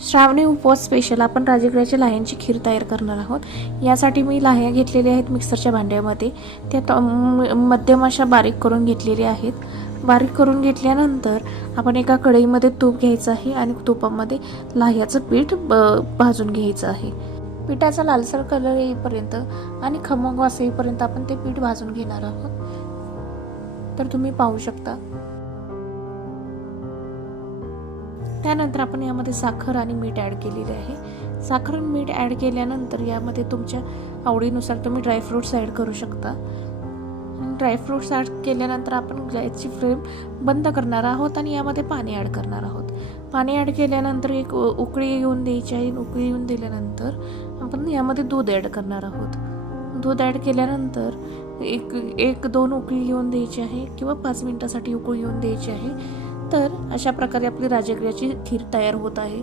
श्रावणी उपवास स्पेशल आपण राजगिऱ्याच्या लाह्यांची खीर तयार करणार आहोत। यासाठी मी लाह्या घेतलेल्या आहेत मिक्सरच्या भांड्यामध्ये, त्या मध्यम अशा बारीक करून घेतलेल्या आहेत। बारीक करून घेतल्यानंतर आपण एका कढईमध्ये तूप घ्यायचं आहे आणि तुपामध्ये लाह्याचं पीठ भाजून घ्यायचं आहे। पिठाचा लालसर कलर येईपर्यंत आणि खमंग वास येईपर्यंत आपण ते पीठ भाजून घेणार आहोत। तर तुम्ही पाहू शकता। त्यानंतर आपण यामध्ये साखर आणि मीठ ॲड केलेले आहे। साखर आणि मीठ ॲड केल्यानंतर यामध्ये तुमच्या आवडीनुसार तुम्ही ड्रायफ्रूट्स ॲड करू शकता। ड्रायफ्रूट्स ॲड केल्यानंतर आपण गॅसची फ्लेम बंद करणार आहोत आणि यामध्ये पाणी ॲड करणार आहोत। पाणी ॲड केल्यानंतर एक उकळी येऊन द्यायची आहे। उकळी येऊन दिल्यानंतर आपण यामध्ये दूध ॲड करणार आहोत। दूध ॲड केल्यानंतर एक दोन उकळी येऊन द्यायची आहे किंवा 5 मिनिटासाठी उकळी येऊन द्यायची आहे। तर अशा प्रकारे आपली राजगिऱ्याची खीर तयार होत आहे।